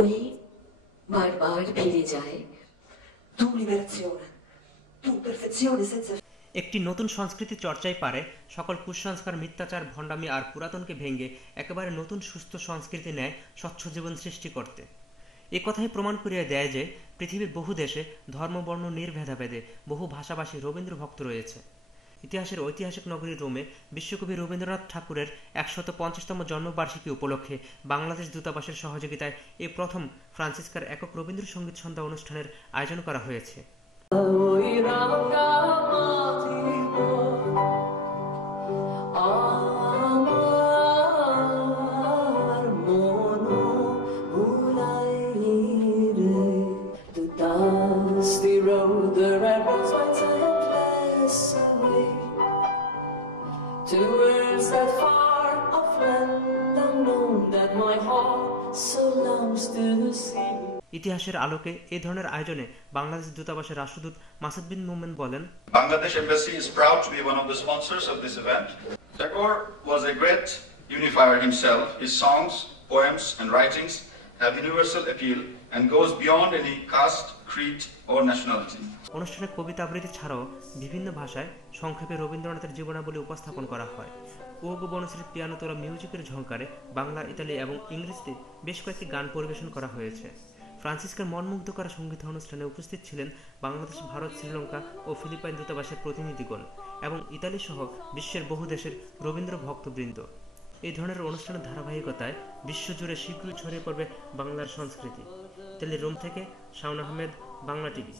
ওই বারবার ফিরে যায় tu liberazione, tu perfezione senza একটি নতুন সংস্কৃতি চর্চায় পারে সকল কুসংস্কার, মিথ্যাচার, ভণ্ডামি আর পুরাতনকে ভেঙে একেবারে নতুন সুস্থ সংস্কৃতি ন্যায় স্বচ্ছ জীবন সৃষ্টি করতে। এ কথাই প্রমাণ করিয়া দেয় যে পৃথিবীর বহু দেশে ধর্ম বর্ণ নির্ভেদাভেদে বহু ভাষাভাষী রবীন্দ্র ভক্ত রয়েছে। ইতিহাসের ঐতিহাসিক নগরী রোমে বিশ্বকবি রবীন্দ্রনাথ ঠাকুরের ১৫০তম জন্মবার্ষিকী উপলক্ষে বাংলাদেশ দূতাবাসের সহযোগিতায় এই প্রথম ফ্রান্সিসকার একক রবীন্দ্রসঙ্গীত সন্ধ্যা অনুষ্ঠানের আয়োজন করা হয়েছে। To words that far off land unknown that my heart so longs to see. ইতিহাসের আলোকে এই ধরনের আয়োজনে বাংলাদেশ দূতাবাসের রাষ্ট্রদূত মাসুদ বিন মোমেন বলেন, Bangladesh Embassy is proud to be one of the sponsors of this event. Tagore was a great unifier himself. His songs, poems and writings have universal appeal and goes beyond any caste, creed or nationality. অনুষ্ঠানে কবিতা আবৃত্তি ছাড়াও বিভিন্ন ভাষায় সংক্ষেপে রবীন্দ্রনাথের জীবনাবলী উপস্থাপন করা হয়। ওগো বনশ্রীর পিয়ানো তোলা মিউজিকের ঝংকারে বাংলা, ইতালি এবং ইংরেজিতে বেশ কয়েকটি গান পরিবেশন করা হয়েছে। ফ্রান্সিসকার মনমুগ্ধ করা সঙ্গীত অনুষ্ঠানে উপস্থিত ছিলেন বাংলাদেশ, ভারত, শ্রীলঙ্কা ও ফিলিপাইন দূতাবাসের প্রতিনিধিগণ এবং ইতালি সহ বিশ্বের বহু দেশের রবীন্দ্র ভক্তবৃন্দ। এই ধরনের অনুষ্ঠানের ধারাবাহিকতায় বিশ্বজুড়ে শীঘ্রই ছড়িয়ে পড়বে বাংলার সংস্কৃতি। ইতালির রোম থেকে শাওন আহমেদ, বাংলা টিভি।